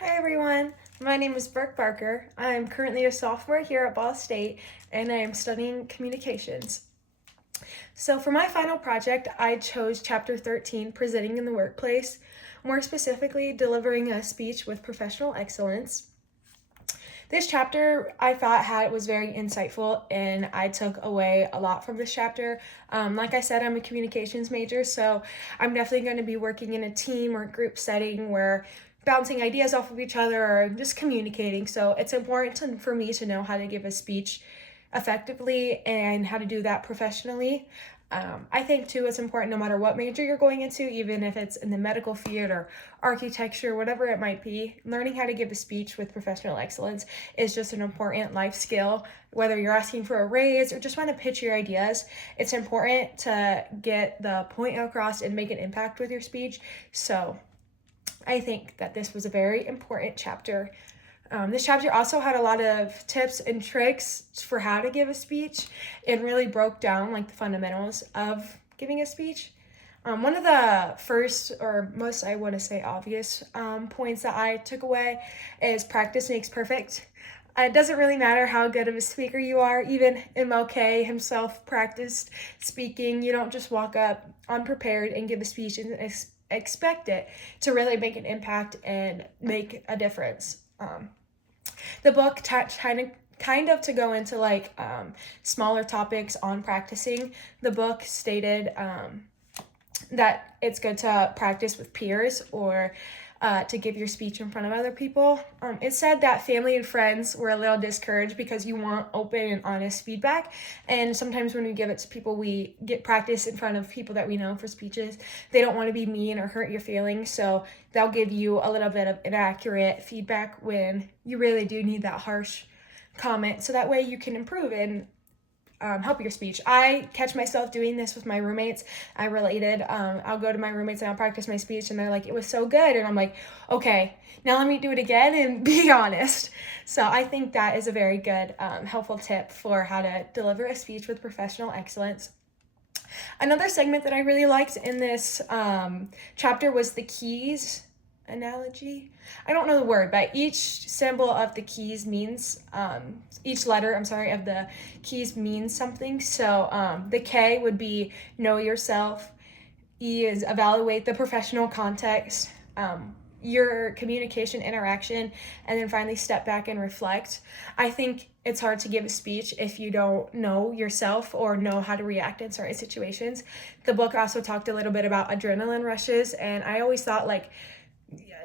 Hi everyone, my name is Brooke Barker. I'm currently a sophomore here at Ball State and I am studying communications. So, for my final project, I chose Chapter 13, Presenting in the Workplace, more specifically, delivering a speech with professional excellence. This chapter I thought was very insightful, and I took away a lot from this chapter. Like I said, I'm a communications major, so I'm definitely going to be working in a team or group setting where bouncing ideas off of each other or just communicating. So it's important for me to know how to give a speech effectively and how to do that professionally. I think too it's important no matter what major you're going into, even if it's in the medical field or architecture, whatever it might be, learning how to give a speech with professional excellence is just an important life skill. Whether you're asking for a raise or just want to pitch your ideas, it's important to get the point across and make an impact with your speech. So I think that this was a very important chapter. This chapter also had a lot of tips and tricks for how to give a speech and really broke down like the fundamentals of giving a speech. One of the first or most, I want to say, obvious points that I took away is practice makes perfect. It doesn't really matter how good of a speaker you are. Even MLK himself practiced speaking. You don't just walk up unprepared and give a speech and expect it to really make an impact and make a difference. The book kind of to go into like smaller topics on practicing. The book stated that it's good to practice with peers or to give your speech in front of other people. It said that family and friends were a little discouraged because you want open and honest feedback. And sometimes when we give it to people, we get practice in front of people that we know for speeches. They don't want to be mean or hurt your feelings. So they'll give you a little bit of inaccurate feedback when you really do need that harsh comment. So that way you can improve and help your speech. I catch myself doing this with my roommates. I related. I'll go to my roommates and I'll practice my speech, and they're like, "It was so good," and I'm like, "Okay, now let me do it again and be honest." So I think that is a very good, helpful tip for how to deliver a speech with professional excellence. Another segment that I really liked in this chapter was the keys analogy. I don't know the word, but each symbol of the keys means, each letter, I'm sorry, of the keys means something. So the K would be know yourself. E is evaluate the professional context. Your communication interaction, and then finally step back and reflect. I think it's hard to give a speech if you don't know yourself or know how to react in certain situations. The book also talked a little bit about adrenaline rushes, and I always thought like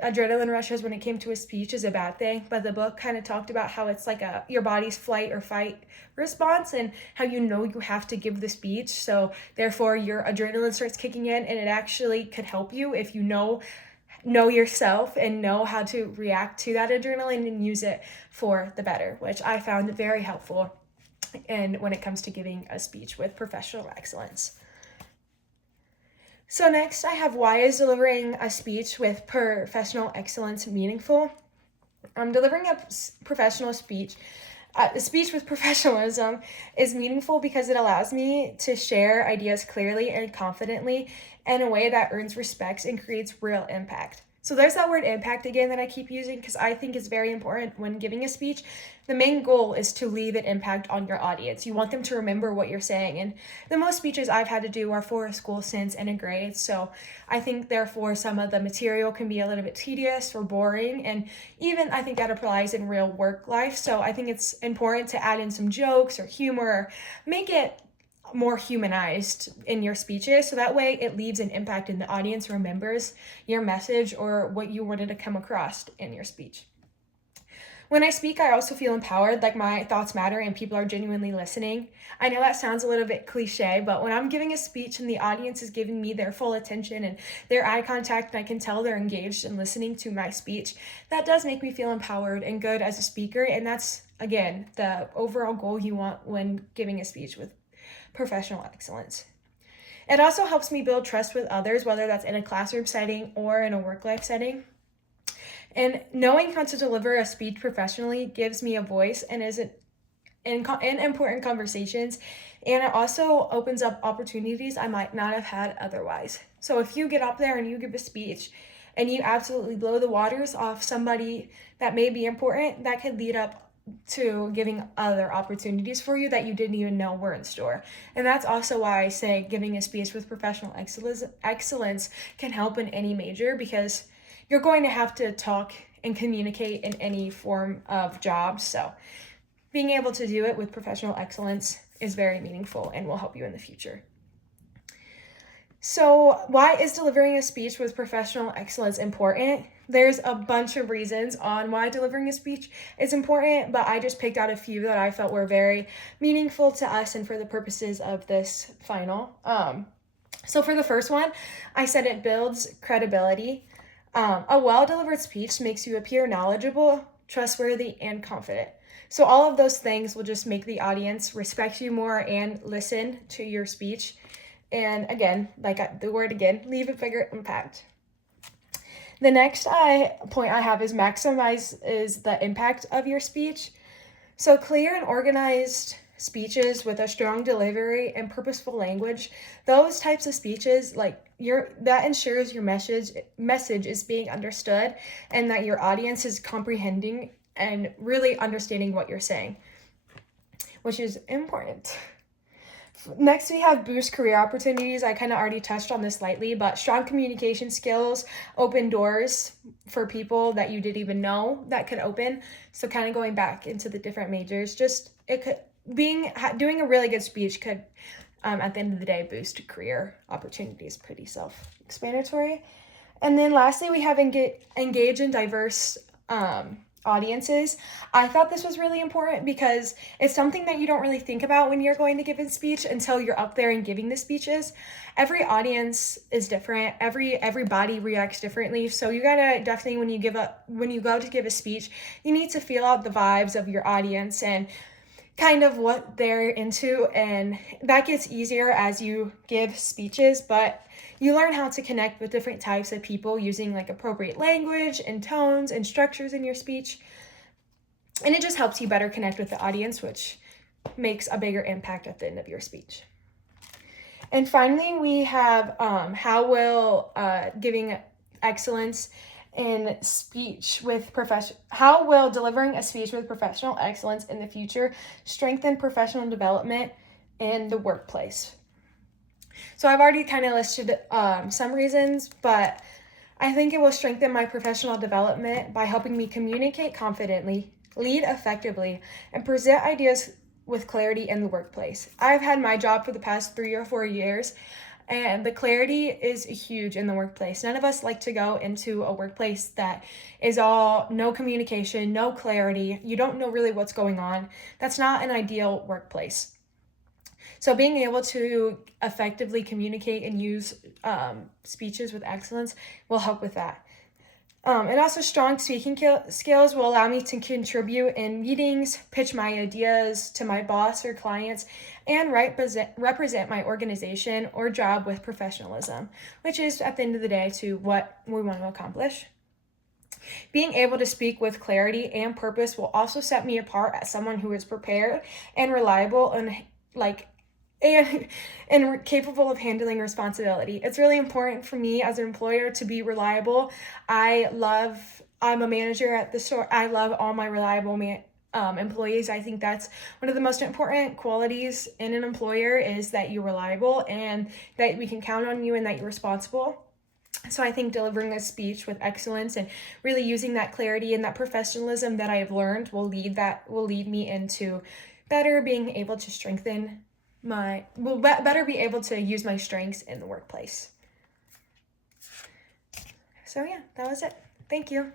adrenaline rushes when it came to a speech is a bad thing, but the book kind of talked about how it's like your body's flight or fight response and how you know you have to give the speech, so therefore your adrenaline starts kicking in, and it actually could help you if you know yourself and know how to react to that adrenaline and use it for the better, which I found very helpful and when it comes to giving a speech with professional excellence. So next I have why is delivering a speech with professional excellence meaningful? Delivering a professional speech a speech with professionalism is meaningful because it allows me to share ideas clearly and confidently in a way that earns respect and creates real impact. So there's that word impact again that I keep using because I think it's very important when giving a speech. The main goal is to leave an impact on your audience. You want them to remember what you're saying. And the most speeches I've had to do are for a school since in a grade. So I think therefore some of the material can be a little bit tedious or boring. And even I think that applies in real work life. So I think it's important to add in some jokes or humor, or make it more humanized in your speeches, so that way it leaves an impact and the audience remembers your message or what you wanted to come across in your speech. When I speak, I also feel empowered, like my thoughts matter and people are genuinely listening. I know that sounds a little bit cliche, but when I'm giving a speech and the audience is giving me their full attention and their eye contact, and I can tell they're engaged and listening to my speech, that does make me feel empowered and good as a speaker. And that's, again, the overall goal you want when giving a speech with professional excellence. It also helps me build trust with others, whether that's in a classroom setting or in a work life setting. And knowing how to deliver a speech professionally gives me a voice and is in important conversations. And it also opens up opportunities I might not have had otherwise. So if you get up there and you give a speech and you absolutely blow the waters off somebody that may be important, that could lead up to giving other opportunities for you that you didn't even know were in store. And that's also why I say giving a speech with professional excellence can help in any major, because you're going to have to talk and communicate in any form of job. So being able to do it with professional excellence is very meaningful and will help you in the future. So why is delivering a speech with professional excellence important? There's a bunch of reasons on why delivering a speech is important, but I just picked out a few that I felt were very meaningful to us and for the purposes of this final. So for the first one, I said it builds credibility. A well-delivered speech makes you appear knowledgeable, trustworthy, and confident. So all of those things will just make the audience respect you more and listen to your speech. And again, leave a bigger impact. The next point I have is maximize the impact of your speech. So clear and organized speeches with a strong delivery and purposeful language, those types of speeches, that ensures your message is being understood and that your audience is comprehending and really understanding what you're saying, which is important. Next, we have boost career opportunities. I kind of already touched on this slightly, but strong communication skills open doors for people that you didn't even know that could open. So kind of going back into the different majors, doing a really good speech could, at the end of the day, boost career opportunities. Pretty self-explanatory. And then lastly, we have engage in diverse audiences. I thought this was really important because it's something that you don't really think about when you're going to give a speech until you're up there and giving the speeches. Every audience is different. Everybody reacts differently. So you gotta definitely, when you go to give a speech, you need to feel out the vibes of your audience and kind of what they're into, and that gets easier as you give speeches, but you learn how to connect with different types of people using appropriate language and tones and structures in your speech. And it just helps you better connect with the audience, which makes a bigger impact at the end of your speech. And finally, we have how will delivering a speech with professional excellence in the future strengthen professional development in the workplace? So I've already kind of listed some reasons, but I think it will strengthen my professional development by helping me communicate confidently, lead effectively, and present ideas with clarity in the workplace. I've had my job for the past 3 or 4 years, and the clarity is huge in the workplace. None of us like to go into a workplace that is all no communication, no clarity. You don't know really what's going on. That's not an ideal workplace. So being able to effectively communicate and use speeches with excellence will help with that. And also strong speaking skills will allow me to contribute in meetings, pitch my ideas to my boss or clients, and represent my organization or job with professionalism, which is at the end of the day to what we want to accomplish. Being able to speak with clarity and purpose will also set me apart as someone who is prepared and reliable and capable of handling responsibility. It's really important for me as an employer to be reliable. I'm a manager at the store. I love all my reliable employees. I think that's one of the most important qualities in an employer, is that you're reliable and that we can count on you and that you're responsible. So I think delivering a speech with excellence and really using that clarity and that professionalism that I have learned will lead me into better being able to better be able to use my strengths in the workplace. So yeah, that was it. Thank you.